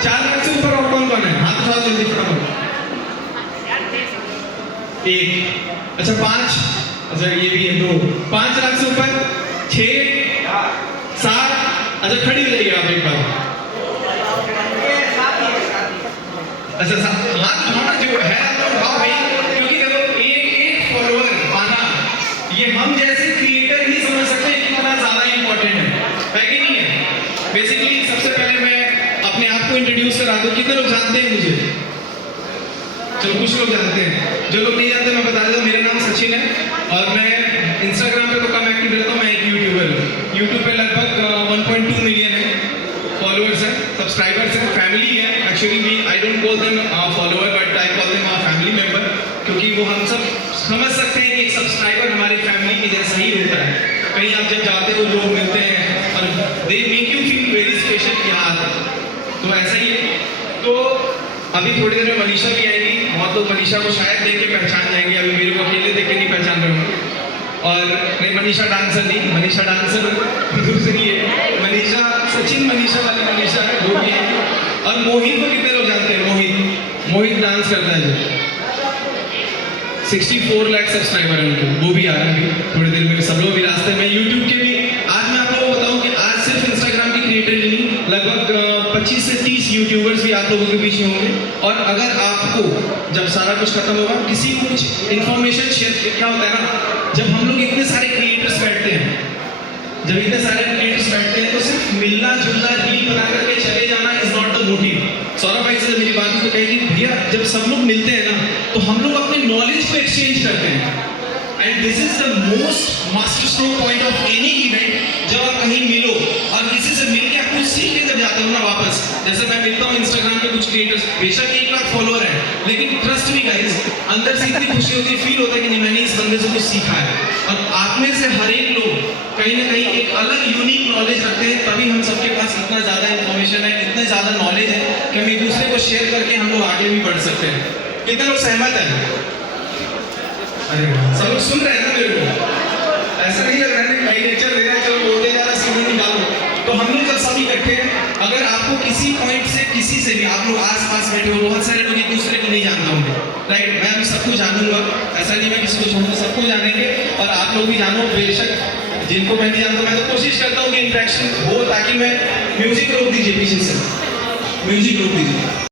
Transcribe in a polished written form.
चार लाख से ऊपर और कौन कौन है? हाथ उठाओ जल्दी फटाफट। एक, अच्छा 5, अच्छा ये भी है 2, 5 लाख से ऊपर 6, 7, अच्छा खड़ी हो जाइए आप एक बार। अच्छा हाथ उठाना जो है तो उठाओ भाई, क्योंकि देखो एक फॉलोअर पाना ये हम जैसे क्रिएटर ही समझ सकते हैं कितना ज्यादा इंपॉर्टेंट है कि नहीं है। बेसिकली सबसे पहले मैं अपने आप को इंट्रोड्यूस करा दूं। कितने लोग जानते हैं मुझे? चलो कुछ लोग जानते हैं, जो लोग नहीं जानते मैं बता देता हूँ। मेरा नाम सचिन है और मैं इंस्टाग्राम पे तो कम एक्टिव रहता हूँ। मैं एक यूट्यूबर हूँ। यूट्यूब पे लगभग 1.2 मिलियन है फॉलोअर्स हैं, सब्सक्राइबर्स हैं, फैमिली है। Actually we I don't call them follower but I call them our family member, क्योंकि वो हम सब समझ सकते हैं कि एक सब्सक्राइबर हमारी फैमिली के जैसा ही होता है। कहीं आप जब जाते हो लोग मिलते हैं और they make you feel very special कि हाँ, तो ऐसा ही है। तो अभी थोड़ी देर में मनीषा भी आएगी। बहुत लोग मनीषा को शायद देख के पहचान जाएंगे, अभी मेरे को अकेले देख के नहीं पहचान रहे होंगे। और नहीं, मनीषा डांसर नहीं, मनीषा डांसर दूसरी है। मनीषा सचिन मनीषा वाली मनीषा है, वो भी है। और मोहित को कितने लोग जानते हैं? मोहित डांस करता है जो 64 लाख सब्सक्राइबर है उनके, वो भी आ रहे हैं अभी थोड़ी देर में। सब लोग भी रास्ते में यूट्यूब के भी। आज मैं आप लोगों को बताऊं कि आज सिर्फ इंस्टाग्राम की क्रिएटर नहीं, लगभग 25 से 30 यूट्यूबर्स भी आप लोगों के पीछे होंगे। और अगर आपको जब सारा कुछ खत्म होगा किसी को कुछ इन्फॉर्मेशन शेयर, क्या होता है ना, जब हम लोग इतने सारे क्रिएटर्स बैठते हैं, तो सिर्फ मिलना जुलना रील बना करके चले जाना is not the motive. Saurabh भाई से मेरी बात तो कहेगी भैया, जब सब लोग मिलते हैं ना तो हम लोग अपने नॉलेज को एक्सचेंज करते हैं। And this is the most master stroke point of any event. जब आप कहीं मिलो और किसी से मिल के आप कुछ सीख के जब जाते हो ना वापस, जैसे मैं मिलता हूँ इंस्टाग्राम पे कुछ क्रिएटर्स, बेशक 1 लाख फॉलोअर है, लेकिन ट्रस्ट मी गाइस, अंदर से इतनी खुशी होती है, फील होता है कि नहीं मैंने इस बंदे से कुछ सीखा है। और आप में से हर एक लोग कहीं ना कहीं एक अलग यूनिक नॉलेज रखते हैं, तभी हम सबके पास इतना ज़्यादा इन्फॉर्मेशन है, इतने ज़्यादा नॉलेज है कि हम एक दूसरे को शेयर करके हम लोग आगे भी बढ़ सकते हैं। कितने लोग सहमत हैं? अरे सब लोग सुन रहे हैं ना मेरे को? ऐसा नहीं लग रहा है कहीं लेक्चर दे रहा है, चलो बोलते जा रहा है, सीधे निकालो। तो हम लोग जब सब इकट्ठे हैं, अगर आपको किसी पॉइंट से किसी से भी, आप लोग आस पास बैठे हो, बहुत सारे लोग एक दूसरे को नहीं जानते होंगे, राइट? मैं अभी सबको जानूंगा, ऐसा नहीं मैं किसी को जानूंगा, सबको जानेंगे। और आप लोग भी जानो, बेशक जिनको मैं नहीं जानता, मैं तो कोशिश करता हूँ कि इंटरेक्शन हो, ताकि मैं म्यूजिक रोक दीजिए पीछे से, म्यूजिक रोक दीजिए।